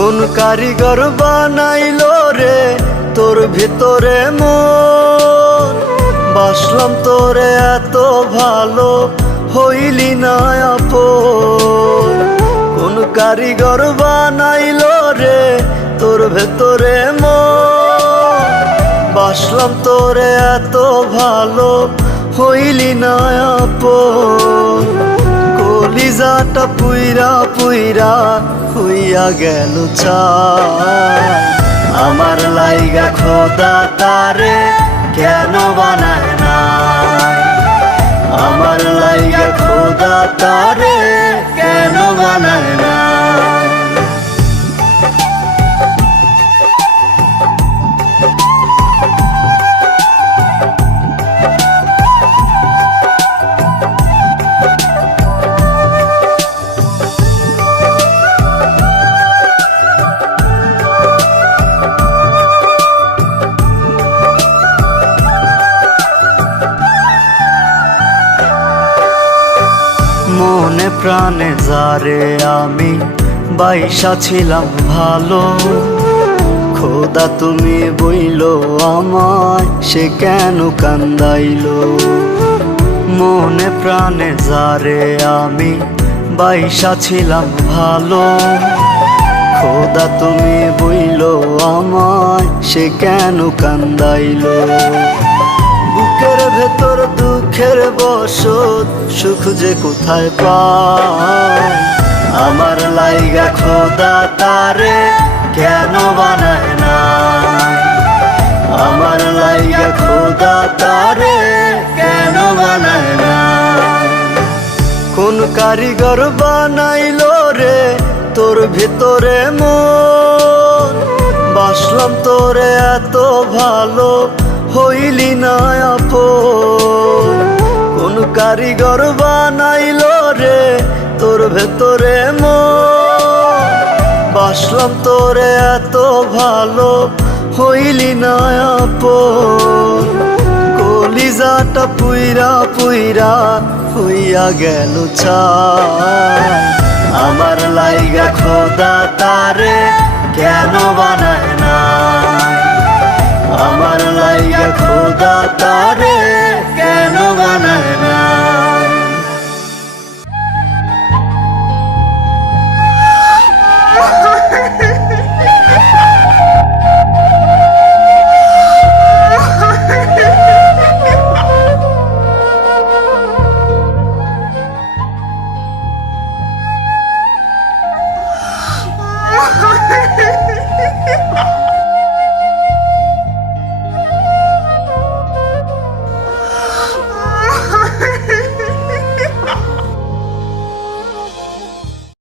কোন কারিগর বানাইলো রে তোর ভিতরে মন, বাসলাম তোরে এত ভালো হইলি না আপন। কোন কারিগর বানাইলো রে তোর ভেতরে মন, বাসলাম তোরে এত ভালো হইলি না আপন। কলিজাটা পুইরা পুইরা হইয়া গেল চাই, আমার লাইগা খোদা তারে কেন বানায় না, আমার লাইগা খোদা তারে কেন বানায় না। মনে প্রাণে যারে আমি বাইসা ছিলাম ভালো, খোদা তুমি বইলো আমায় সে কেন কান্দাইলো। মনে প্রাণে যারে আমি বাইসা ছিলাম ভালো, খোদা তুমি বইলো আমায় সে কেন কান্দাইলো। বুকের ভেতর দুঃখের বসত সুখ যে কোথায় পাই, আমার লাইগা খোদা তারে কেন বানায় না, আমার লাইগা খোদা তারে কেন বানায় না। কোন কারিগর বানাইলো রে তোর ভিতরে মন, বাসলাম তোরে এত ভালো হইলি না আপন। কোন কারিগর বানাইলো রে তোর ভেতরে মন, বাসলাম তোরে এত ভালো হইলি না আপন। কলিজাটা পুইরা পুইরা হইয়া গেল চাই, আমার লাইগা খোদা তারে কেন বানায় না, আমার লাইগা খোদা তারে কেন বানায় না।